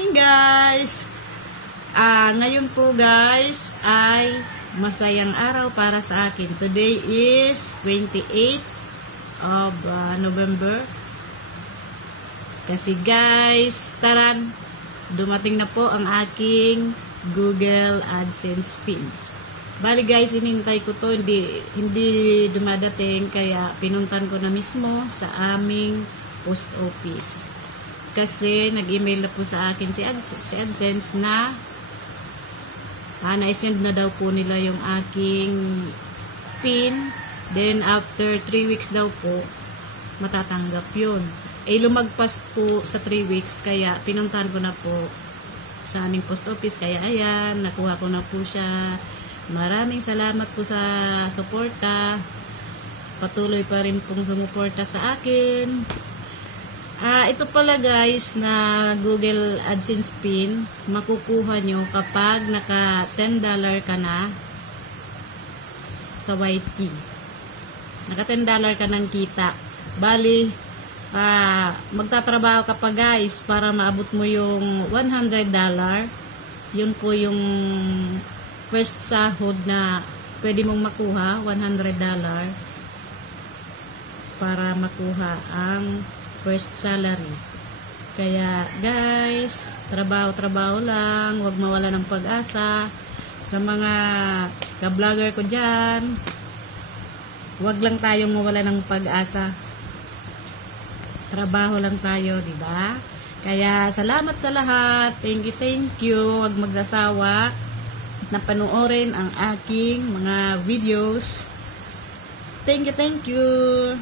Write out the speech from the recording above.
morning guys! Ngayon po guys ay masayang araw para sa akin. Today is 28th of November. Kasi guys, taran, dumating na po ang aking Google AdSense pin. Bali guys, inintay ko to, hindi dumadating, kaya pinuntan ko na mismo sa aming post office. Kasi nag-email na po sa akin si AdSense na na-send na daw po nila yung aking pin. Then after 3 weeks daw po matatanggap yun. Lumagpas po sa 3 weeks, kaya pinuntahan ko na po sa aming post office. Kaya ayan, nakuha ko na po siya. Maraming salamat po sa suporta. Patuloy pa rin pong sumuporta sa akin. Ito pala guys na Google AdSense pin, makukuha nyo kapag naka $10 ka na sa YT. Naka $10 ka ng kita. Bali, magtatrabaho ka pa guys para maabot mo yung $100. Yun po yung first sahod na pwede mong makuha, $100 para makuha ang first salary. Kaya guys, trabaho lang, huwag mawala ng pag-asa. Sa mga ka-vlogger ko dyan, huwag lang tayong mawala ng pag-asa. Trabaho lang tayo, di ba? Kaya salamat sa lahat. Thank you. Huwag magsasawa na panoorin ang aking mga videos. Thank you.